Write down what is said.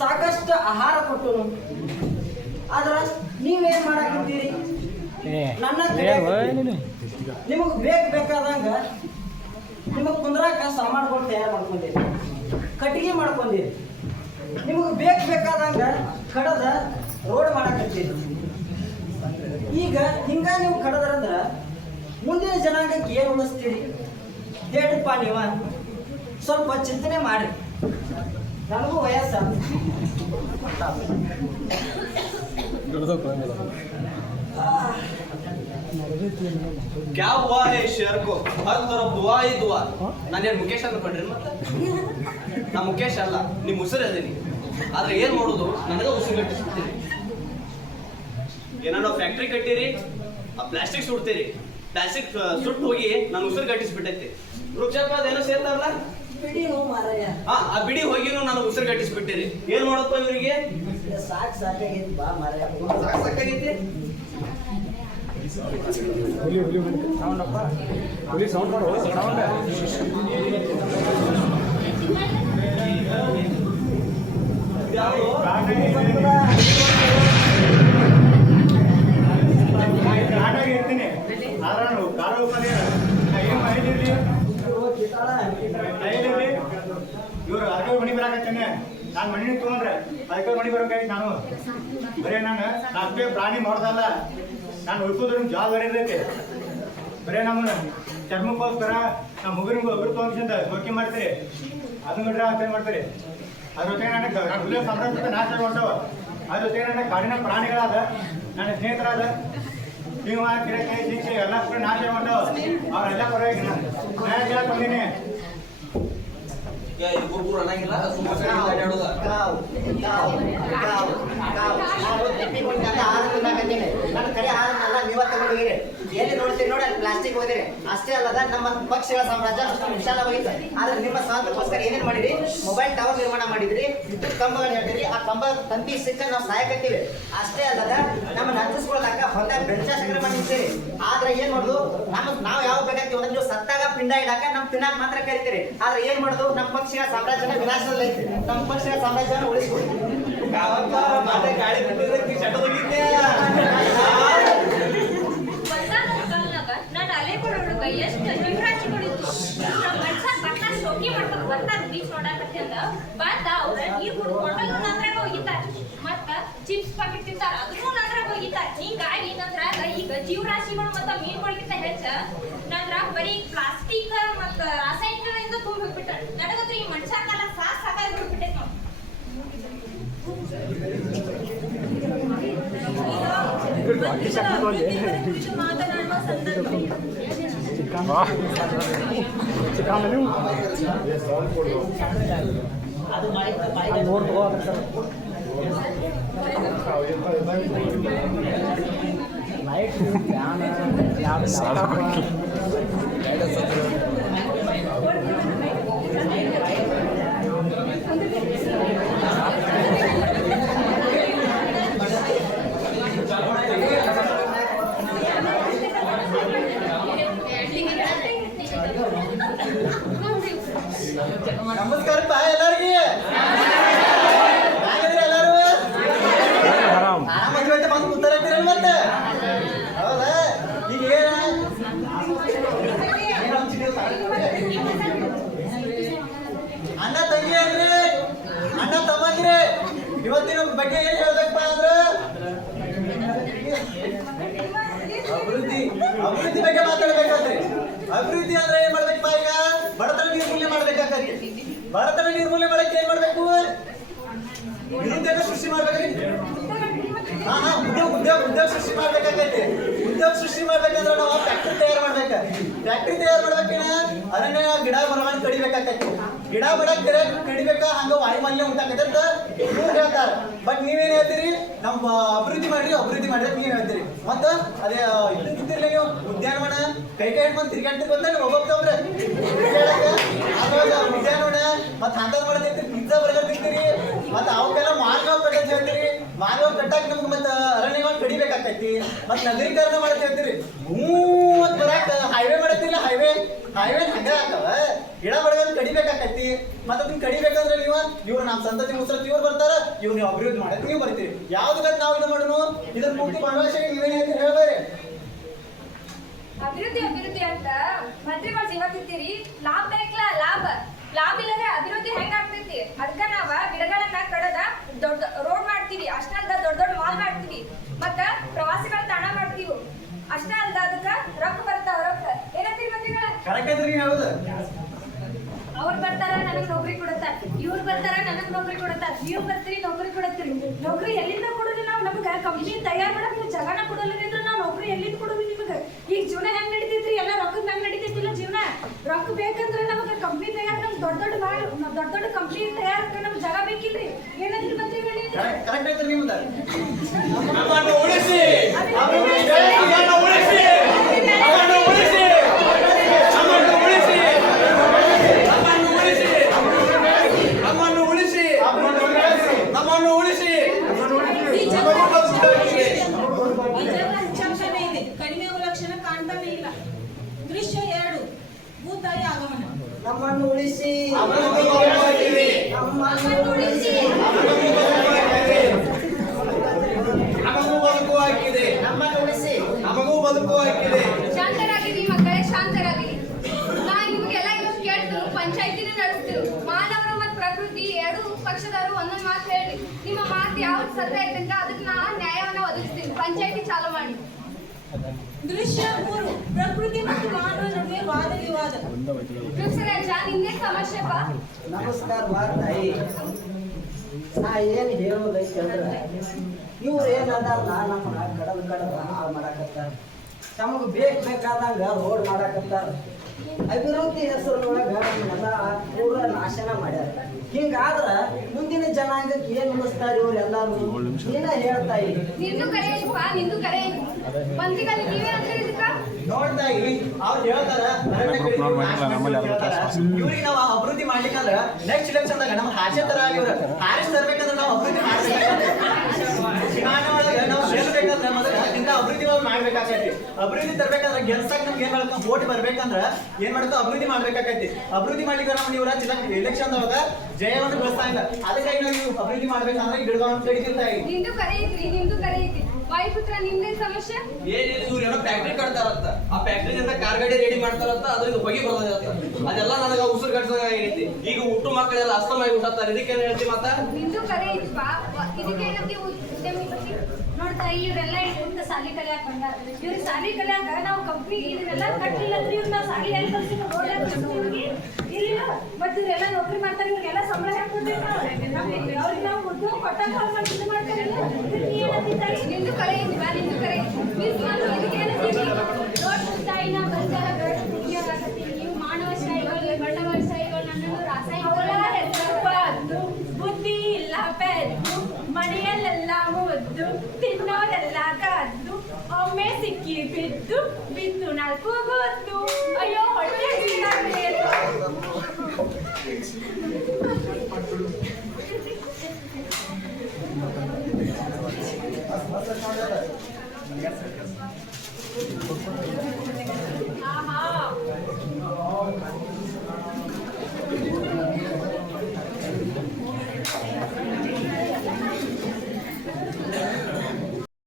ಸಾಕಷ್ಟು ಆಹಾರ ಕೊಟ್ಟು ಆದ್ರ ನೀವೇನ್ ಮಾಡಾಕಿದ್ದೀರಿ ನನ್ನ ನಿಮಗೆ ಬೇಕ ಬೇಕಾದಂಗ ನಿಮಗೆ ಕುಂದ್ರಾಕ ಸಾಮಾನುಗಳು ತಯಾರು ಮಾಡ್ಕೊಂಡಿರಿ ಕಟ್ಟಿಗೆ ಮಾಡ್ಕೊಂಡಿರಿ. ನಿಮಗ್ ಬೇಕ ಬೇಕಾದಂಗ ಕಡದ ರೋಡ್ ಮಾಡಾಕತ್ತೀರಿ. ಈಗ ಹಿಂಗ ನೀವು ಕಡದ್ರಂದ್ರ ಮುಂದಿನ ಜನಾಂಗಕ್ಕೆ ಏನು ಉಳಿಸ್ತೀರಿ? ಹೇಳ್ರಿಪ್ಪ ನೀವ. ಸ್ವಲ್ಪ ಚಿಂತನೆ ಮಾಡಿ ನನಗೂ ವಯಸ್ಸ क्या हुआ है शेर को हर तरफ दुआ ही दुआ ನಾನೇನು ಮುಖೇಶ್ ಅನ್ಕೊಂಡ್ರಿ ಮತ್ತೆ ನಾ ಮುಖೇಶ್ ಅಲ್ಲ ನಿಮ್ ಉಸಿರು ಅದೀನಿ ಆದ್ರೆ ಏನ್ ಮಾಡೋದು ನನಗ ಉಸಿರು ಕಟ್ಟಿಸ್ಬಿಡ್ತೀರಿ ಏನಾರೋ ಫ್ಯಾಕ್ಟ್ರಿ ಕಟ್ಟಿರಿ ಆ ಪ್ಲಾಸ್ಟಿಕ್ ಸುಡ್ತೀರಿ ಪ್ಲಾಸ್ಟಿಕ್ ಸುಟ್ಟು ಹೋಗಿ ನಾನು ಉಸಿರು ಕಟ್ಟಿಸ್ಬಿಟ್ಟೈತಿ ವೃಕ್ಷಪ್ಪ ಅದೇನೋ ಸೇರ್ತಾರಲ್ಲ ಬಿಡಿ ಹೋಗಿ ಮಾರಾಯ. ಆ ಆ ಬಿಡಿ ಹೋಗಿನೂ ನಾನು ಉಸಿರು ಕಟ್ಟಿಸ್ಬಿಟ್ಟಿರಿ ಏನ್ ಮಾಡಪ್ಪ ಇವರಿಗೆ? ಸಾಕ್ ಸಾಕಾಗೈತಿ ಬಾ ಮಾರಾಯ. ಸಾಕ್ ಸಾಕಾಗೈತಿ? ಇರ್ತೀನಿ ಆದ್ರೆ ನಾನು ಕಾರ ಹೋಗ್ತಾನೆ ಏನು ಮಾಹಿತಿ ಇರಲಿ ಐದಿರ್ಲಿ ಇವ್ರು ಅದಕ್ಕೆ ನಾನು ಮಣಿ ತೊಗೊಂಡ್ರೆ. ಅದಕ್ಕೆ ಮಣಿ ಬರೋಕಾಗಿ ನಾನು. ಬರೀ ನಾನು ಅಷ್ಟೇ ಪ್ರಾಣಿ ಮಾಡೋದಲ್ಲ. ನಾನು ಉಳ್ಕೋದ್ರ ಜವಾಬ್ದಾರಿ ಇರ್ತೈತಿ ಬರೀ ನಮ್ಮ ಚರ್ಮಕ್ಕೋಸ್ಕರ ನಮ್ಮ ಹುಡುಗರಿಗೆ ಒಬ್ಬರು ತೊಗೊಂಡ್ಸಿಂದ ಸೋಕಿ ಮಾಡ್ತೀರಿ. ಅದನ್ನ ಬಿಟ್ರೆ ಅಂತ ಮಾಡ್ತೀರಿ. ಅದ್ರ ಜೊತೆಗೆ ನನಗೆ ನಾನು ಹುಲಿ ಸಾಮ್ರಾಜ್ಯದ ನಾಶ ಮಾಡ್ತಾವ ಅದ್ರ ಜೊತೆಗೆ ನನಗೆ ಕಾಡಿನ ಪ್ರಾಣಿಗಳಾದ ನನ್ನ ಸ್ನೇಹಿತರಾದ ನೀವು ಜಿಂಕೆ ಎಲ್ಲ ಕೂಡ ನಾಶ ಮಾಡ್ತಾವ. ಅವರೆಲ್ಲ ಪರವಾಗಿ ನಾನು ನ್ಯಾಯ ಬಂದೀನಿ ಇದು ಗುರುಗುರು ಅನ್ನಂಗಿಲ್ಲ ಸುಮ್ಮನೆ ಅಡ್ಯಾಡೋದ ಕಾವು ಕಾವು ಕಾವು ಕಾವು ನಾನು ನನ್ನ ಕಡೆ ಆಹಾರನೆಲ್ಲ ನೀವ ತಗೊಂಡೋಗಿರಿ ಎಲ್ಲಿ ನೋಡ್ತೀರಿ ನೋಡಿ, ಅಲ್ಲಿ ಪ್ಲಾಸ್ಟಿಕ್ ಹೋದಿರಿ ಅಷ್ಟೇ ಅಲ್ಲದ ನಮ್ಮ ಪಕ್ಷಗಳ ಸಾಮ್ರಾಜ್ಯ ಅಷ್ಟು ವಿಶಾಲವಾಗಿತ್ತು ಆದ್ರೆ ನಿಮ್ಮ ಸ್ವಾರ್ಥಕ್ಕೋಸ್ಕರ ಏನೇನ್ ಮಾಡಿದ್ರಿ? ಮೊಬೈಲ್ ಟವರ್ ನಿರ್ಮಾಣ ಮಾಡಿದ್ರಿ, ವಿದ್ಯುತ್ ಕಂಬಗಳನ್ನ ಹೇಳ್ತೀರಿ, ಆ ಕಂಬ ತಂತಿ ಸಿಕ್ಕ ನಾವು ಸಹಾಯಕತ್ತೀವಿ ಅಷ್ಟೇ ಅಲ್ಲದ ನಮ್ಮ ನರ್ತಿಸ್ಕೊಳ್ಳಾಕ ಹೊಲ ಬೆಂಚ ಸಂಗ್ರಹ ಮಾಡಿರ್ತೀರಿ ಆದ್ರೆ ಏನ್ ಮಾಡುದು? ನಮ್ಮ ನಾವು ಯಾವ ಬೇಕಾಗ್ತೀವಿ? ಅಂದ್ರೆ ಸತ್ತಾಗ ಪಿಂಡ ಇಡಾಕ ನಮ್ ತಿನ್ನಾಕ ಮಾತ್ರ ಕರಿತೀರಿ. ಆದ್ರೆ ಏನ್ ಮಾಡುದು? ನಮ್ಮ ಪಕ್ಷಗಳ ಸಾಮ್ರಾಜ್ಯನ ವಿನಾಶದಲ್ಲಿ ಐತಿ. ನಮ್ಮ ಪಕ್ಷಗಳ ಸಾಮ್ರಾಜ್ಯನ ಉಳಿಸ್ಕೊಡಿ ಗಾಳಿ ಎಷ್ಟು ಜೀವರಾಶಿಗಳಿತ್ತು ನಮ್ಮ ಮನ್ಸಾಗ ಬರ್ತಾರ ಶೋಕಿ ಮಾಡ್ಕೊಂಡು ಬರ್ತಾರ ಬೀಚ್ ನೋಡಾಕತ್ತಿ ಅಂದ. ಬಂದ ಅವ್ರ ನೀರ್ ಕುಡ್ಕೊಂಡು ನಂದ್ರಾಗ ಹೋಗಿತ್ತಾರ ಮತ್ತ ಚಿಪ್ಸ್ ಪಾಕೆಟ್ ತಿಂತಾರ ಅದನ್ನು ನಂದ್ರಾಗ ಹೋಗಿತ್ತಾರ ಹಿಂಗಾಗಿ ನಂದ್ರಾಗ ಈಗ ಜೀವರಾಶಿಗಳು ಮತ್ತ ಮೀನುಗಳಿಗಿಂತ ಹೆಚ್ಚ ನಂದ್ರಾಗ ಬರೀ ಪ್ಲಾಸ್ಟಿಕ್ ಮತ್ತ ರಾಸಾಯನಿಕದಿಂದ ತುಂಬಿ ಹೋಗ್ಬಿಟ್ಟಾರ ನನಗಂತೂ ಈ ಮನುಷ್ಯ ಕಾಲ ಸಾಕ್ ಸಾಕಾಗಿ ಹೋಗ್ಬಿಟ್ಟೈತೆ ನಾವು ಮಾತನಾಡುವ ಸಂದರ್ಭ. ಅದು ಮಾಡಿ ಮಾಡಿ ನಮಸ್ಕಾರಪ್ಪ ಎಲ್ಲಾರ್ಗಿ. ಎಲ್ಲಾರು. ಆರಾಮಾಗಿ ಬಂದು ಮತ್ತೆ? ಹೌದಾ? ಈಗ ಏನ? ಅಣ್ಣ ತಂಗಿ ಅನ್ರಿ ಅಣ್ಣ ತಮ್ಮಂದ್ರಿ. ಇವತ್ತಿನ ಬಗ್ಗೆ ಏನ್ ಹೇಳ್ಬೇಕಪ್ಪ ಅಂದ್ರ? ಅಭಿವೃದ್ಧಿ. ಅಭಿವೃದ್ಧಿ ಬಗ್ಗೆ ಮಾತಾಡ್ಬೇಕಾದ್ರೆ ಅಭಿವೃದ್ಧಿ ಅಂದ್ರೆ ಏನ್ ಮಾಡ್ಬೇಕಪ್ಪ ಈಗ ಬಡತನ ನಿರ್ಮೂಲನೆ ಬಡತನ ನಿರ್ಮೂಲನೆ ಮಾಡಕ್ಕೆ ಏನ್ ಮಾಡ್ಬೇಕು? ನಿರುದ್ಯೋಗ ಸೃಷ್ಟಿ ಮಾಡ್ಬೇಕು ಉದ್ಯೋಗ ಉದ್ಯೋಗ ಉದ್ಯೋಗ ಸೃಷ್ಟಿ ಮಾಡ್ಬೇಕಾಗೈತಿ. ಉದ್ಯೋಗ ಸೃಷ್ಟಿ ಮಾಡ್ಬೇಕಂದ್ರೆ ನಾವು ಫ್ಯಾಕ್ಟ್ರಿ ತಯಾರು ಮಾಡ್ಬೇಕು. ಫ್ಯಾಕ್ಟ್ರಿ ತಯಾರು ಮಾಡ್ಬೇಕೇನ ಅರಣ್ಯ, ಗಿಡ, ಮರಗಳನ್ನ ಕಡಿಬೇಕಾಗೈತಿ. ಗಿಡ ಬಡ ಕೆರೆ ಕಡಿಬೇಕ? ಹಂಗ ವಾಯುಮಾಲಿನ್ಯ ಅಂತ ಇವ್ರು ಹೇಳ್ತಾರ. ಬಟ್ ನೀವೇನ್ ಹೇಳ್ತೀರಿ? ನಮ್ಮ ಅಭಿವೃದ್ಧಿ ಮಾಡ್ರಿ ಅಭಿವೃದ್ಧಿ ಮಾಡ್ರಿ ನೀವ್ ಹೇಳ್ತೀರಿ? ಮತ್ತ ಅದೇ ನೀವು ಉದ್ಯಾನವನ, ಕೈ ಕೈ ಹಿಡ್ಕೊಂಡು ತಿರ್ಗಾಡ್ತಿರ್ ಬಂದ್ರೆ ಉದ್ಯಾನವನ ಮತ್ತ ಹಂತದ ಮಾಡತೈತಿ ಪಿಜ್ಜಾ ಬರ್ಗರ್ ತಿಂತೀರಿ, ಮತ್ತ ಅವಕ್ಕೆಲ್ಲ ಮಾರ್ಗವ್ ಕಟ್ಟಂತ ಹೇಳ್ತೀರಿ. ಮಾನವ ಕಟ್ಟಾಕ ನಮ್ಗೆ ಮತ್ತೆ ಅರಣ್ಯವಾಗಿ ಕಡಿಬೇಕಾಕೈತಿ. ಮತ್ತ ನಗರೀಕರಣ ಮಾಡತ್ ಹೇಳ್ತೀರಿ ಮೂವತ್ ಬರಾಕ ಹೈವೇ ಮಾಡತ್ತಿಲ್ಲ ಹೈವೇ ಹೈವೇ ಹಂಗ ಆಗ್ತಾವ. ಗಿಡ ಬಡಗಲ್ ಕಡಿಬೇಕಾಕೈತಿ. ಮತ್ತ ಅದನ್ನ ಕಡಿಬೇಕಂದ್ರೆ ನೀವು, ಇವ್ರು ನಮ್ಮ ಸಂತತಿ ಮುಸ್ರತ್ ಇವ್ರು ಬರ್ತಾರ ಇವ್ ನೀವು ಅಭಿವೃದ್ಧಿ ಮಾಡಕ್ ನೀವು ಬರ್ತೀರಿ. ಯಾವ್ದಕ್ಕ ನಾವು ಇದು ಮಾಡೋನು? ಇದನ್ನ ಪೂರ್ತಿ ಬಂಡವಾಳ ನೀವೇನ್ ಹೇಳ್ತೀರಿ ಅಭಿವೃದ್ಧಿ ಅಭಿವೃದ್ಧಿ ಅಂತ ಮಂತ್ರಿಗಳು ಸಿಗತ್ತಿರ್ತೀರಿ ಲಾಭ ಬೇಕಲ್ಲ, ಲಾಭ. ಲಾಭ ಇಲ್ಲದೆ ಅಭಿವೃದ್ಧಿ ಹೆಂಗ್ ಆಗ್ತೈತಿ ಅದಕ್ಕ ನಾವ ಗಿಡಗಳನ್ನ ಕಡದ ದೊಡ್ಡ ರೋಡ್ ಮಾಡ್ತೀವಿ. ಅಷ್ಟ ಅಲ್ದ ದೊಡ್ಡ ದೊಡ್ಡ ಮಾಲ್ ಮಾಡ್ತೀವಿ. ಮತ್ತ ಪ್ರವಾಸಿಗಳ ತಾಣ ಮಾಡ್ತೀವಿ. ಅಷ್ಟ ಅಲ್ದ ಅದಕ್ಕ ರೊಕ್ಕ ಬರ್ತಾವ ರೊಕ್ಕ. ಏನಂತೀರಿ ಹೇಳೋದು. ಅವ್ರು ಬರ್ತಾರ ನನಗ್ ನೌಕರಿ ಕೊಡುತ್ತಾರ ಇವ್ರು ಬರ್ತಾರ ನನಗ್ ನೌಕರಿ ಕೊಡುತ್ತಾರ ನೀವ್ ಬರ್ತೀರಿ ನೌಕರಿ ಕೊಡತ್ತೀರಿ. ನೌಕರಿ ಎಲ್ಲಿಂದ ಕೊಡೋದಿಲ್ಲ ನಾವು? ನಮ್ಗ ಕಂಪ್ನಿ ತಯಾರ್ ಮಾಡಕ್ ನೀವು ಜಗನ ಕೊಡಲ್ಲ ಅಂದ್ರೆ ನಾವು ನೌಕರಿ ಎಲ್ಲಿಂದ ಕೊಡೋದು ನಿಮಗೆ? ಈಗ ಜೀವನ ಹೆಂಗ್ ನಡೀತೈತ್ರಿ? ಎಲ್ಲ ರೊಕ್ಕದ ಹೆಂಗ್ ನಡೀತೈತಿಲ್ಲ ಜೀವನ? ರೊಕ್ಕ ಬೇಕಂದ್ರ ನಮಗೆ ದೊಡ್ಡ ದೊಡ್ಡ ಮಾಡಿ ದೊಡ್ಡ ದೊಡ್ಡ ಕಂಪ್ನಿ ತಯಾರಕ್ಕೆ ನಮ್ಗೆ ಜಾಗ ಬೇಕಿಲ್ರಿ? ಏನಂದ್ರಿ ಮಂತ್ರಿಗಳೇ ಹೇಳಿ. ಕರೆಕ್ಟ್ ಐತ್ರಿ ನಿಮ್ದು. ಉಳಿಸಿ ನಮ್ಮನ್ನು ಉಳಿಸಿ ನಮ್ಮನ್ನು ಉಳಿಸಿ ನಮ್ಮನ್ನು ಉಳಿಸಿ ನಮ್ಮನ್ನು ಉಳಿಸಿ ನಮ್ಮನ್ನು ಉಳಿಸಿ ಈ ಜಗತ್ತಿಗೆ ಹೆಚ್ಚಾಕ್ಷಣ ಇದೆ ಕಡಿಮೆ ಲಕ್ಷಣ ಕಾಣ್ತಾನೆ ಇಲ್ಲ ದೃಶ್ಯ ಎರಡು ಭೂತಾಯಿ ಆಗಮನ ನಮ್ಮನ್ನು ಉಳಿಸಿ ನಮ್ಮನ್ನು ಉಳಿಸಿ ನಮಗೂ ಬದುಕು ಹಾಕಿದೆ ನಮ್ಮನ್ನು ಉಳಿಸಿ ನಮಗೂ ಬದುಕು ಹಾಕಿದೆ ಶಾಂತರಾಗಿರಿ ಮಕ್ಕಳೇ ಶಾಂತರಾಗಿರಿ. ನಾನು ನಿಮಗೆಲ್ಲ ಇವತ್ತು ಕೇಳ್ತು ಪಂಚಾಯತಿನ ನಡೆಸ್ತೀವಿ ಮಾನವರು ಮತ್ತು ಪ್ರಕೃತಿ ಎರಡು ಪಕ್ಷದವರು ಒಂದೊಂದು ಮಾತು ಹೇಳಿ ನಿಮ್ಮ ಮಾತು ಯಾವ್ದು ಸತ್ಯ ಐತಂತ ಅದಕ್ಕೆ ನಾನು ನ್ಯಾಯವನ್ನ ಒದಗಿಸ್ತೀನಿ. ಪಂಚಾಯತಿ ಚಾಲು ಮಾಡಿ. ದೃಶ್ಯ ಮೂರು ಪ್ರಕೃತಿ ಮತ್ತು ಮಾನವ ನಡುವೆ ವಾದ ವಿವಾದ. ಸಮಸ್ಯೆ ಬಾ. ನಮಸ್ಕಾರ ತಾಯಿ ನಾ ಏನು ಹೇಳೋದೈತೆ ಅಂದ್ರೆ ಇವ್ರು ನಮ್ಮನ್ನ ಕಡಲ್ ಕಡಲ್ ಹಾಳು ಮಾಡಾಕತ್ತಾರ ತಮಗೆ ಬೇಕು ಬೇಕಾದಂಗ ರೋಡ್ ಮಾಡಾಕತ್ತಾರ. ಅಭಿವೃದ್ಧಿ ಹೆಸರೊಳಗ ಎಲ್ಲ ಪೂರ ನಾಶನ ಮಾಡ್ಯಾರ. ಹಿಂಗಾದ್ರ ಮುಂದಿನ ಜನಾಂಗಕ್ಕೆ ಏನ್ ಉಳಿಸ್ತಾರ ಇವ್ರೆಲ್ಲಾರು ಏನ ಹೇಳ್ತಾ ನೋಡ್ತಾಯಿ ಅವ್ರು ಹೇಳ್ತಾರ ಇವ್ರಿಗೆ ನಾವು ಅಭಿವೃದ್ಧಿ ಮಾಡ್ಲಿಕ್ಕಂದ್ರ ನೆಕ್ಸ್ಟ್ ಇಲೆಕ್ಷನ್ದಾಗ ನಮ್ಮ ಹಾಸ್ಯ ತರ ಆಗಿವ್ರ ಹಾರಿಸ್ ತರ್ಬೇಕಂದ್ರ ನಾವು ಅಭಿವೃದ್ಧಿ ಒಳಗ ನಾವು ಮೊದಲ ಇಂತ ಅಭಿವೃದ್ಧಿ ಮಾಡ್ಬೇಕಾಗೈತಿ. ಅಭಿವೃದ್ಧಿ ತರಬೇಕಂದ್ರೆ ಗೆಲ್ಸಕ್ ನಮ್ಗೆ ಏನ್ ಮಾಡ್ಬೇಕು? ಓಟ್ ಬರ್ಬೇಕಂದ್ರ ಏನ್ ಮಾಡ್ಕೋ ಅಭಿವೃದ್ಧಿ ಮಾಡ್ಬೇಕಾಗೈತಿ. ಅಭಿವೃದ್ಧಿ ಮಾಡ್ಲಿಕ್ಕೆ ನಮ್ಮ ಇವ್ರ ಎಲೆಕ್ಷನ್ ಒಳಗ ಜಯವನ್ನು ಬೆಳೆಸ್ತಾ ಇಲ್ಲ. ಅದಕ್ಕಾಗಿ ನಾವು ಅಭಿವೃದ್ಧಿ ಮಾಡ್ಬೇಕಂದ್ರೆ ಗಿಡಗಳನ್ನು ಕಡಿತಿರ್ತಾ ಇದ್ದೀವಿ ವಾಯುಪುತ್ರ ನಿಮ್ದೇ ಸಮಸ್ಯೆ? ಏನಿಲ್ಲ ಇವ್ರು ಏನೋ ಫ್ಯಾಕ್ಟ್ರಿ ಕಟ್ತಾರಂತ. ಆ ಫ್ಯಾಕ್ಟ್ರಿ ಅಂತ ಕಾರ್ ಗಾಡಿ ರೆಡಿ ಮಾಡ್ತಾರಂತ ಅದ್ರಿಂದ ಹೊಗೆ ಬರ್ತದಂತ ಅದೆಲ್ಲ ನನಗ ಉಸಿರು ಕಟ್ಸಂಗ ಆಗೈತಿ. ಈಗ ಹುಟ್ಟು ಮಕ್ಕಳೆಲ್ಲ ಅಸ್ತಮಾಗಿ ಹುಟ್ಟತ್ತಾರ ಇದಕ್ಕೇನ್ ಹೇಳ್ತಿ ಮತ್ತ ನಿಂದು ಕರೆ ಐತಪ್ಪ ಇದಕ್ಕೆ ಏನಂತಿ ಉದ್ಯಮಿ ಬಗ್ಗೆ ನೋಡ್ತಾ ಇವರೆಲ್ಲ ಇಲ್ಲಿಂದ ಸಾಲಿ ಕಲಿಯಾಕ ಬಂದಾರ. ಇವ್ರ ಸಾಲಿ ಕಲಿಯಾಕ ನಾವು ಕಂಪ್ನಿ ಇದನ್ನೆಲ್ಲ ಕಟ್ಟಲಿಲ್ಲ ಅಂದ್ರೆ ಇವ್ರು ನಾವು ಸಾಲಿ ಹೆಂಗ್ ಕಲ್ತೀವಿ ರೋಡ್ ಇವರೆಲ್ಲ ನೌಕರಿ ಮಾಡ್ತಾರೆ ಇವ್ರಿಗೆಲ್ಲ ಸಂಬಳ ಅವ್ರಿಗೆ ನಾವು ಉದ್ಯೋಗ ಕೊಟ್ಟಾಗ ಅವ್ರು ಇದು? ನಿಂದು ಇದಕ್ಕೆ ತಾಯಿನ ಬಂದಾಗ ಆಗತ್ತೀವಿ ನೀವು ಮಾನವ ಶಾಹಿಗಳು ಬಣ್ಣವ ಶಾಹಿಗಳು ನನ್ನನ್ನು ರಾಸಾಯನಿಕ ಬುದ್ಧಿ ಇಲ್ಲ ಮನೆಯಲ್ಲೆಲ್ಲ ಒದ್ದು ತಿನ್ನೋರೆಲ್ಲ ಕದ್ದು. ಒಮ್ಮೆ ಸಿಕ್ಕಿ ಬಿದ್ದು ಬಿದ್ದು ನಾಲ್ಕು ಗೊತ್ತು. Gracias.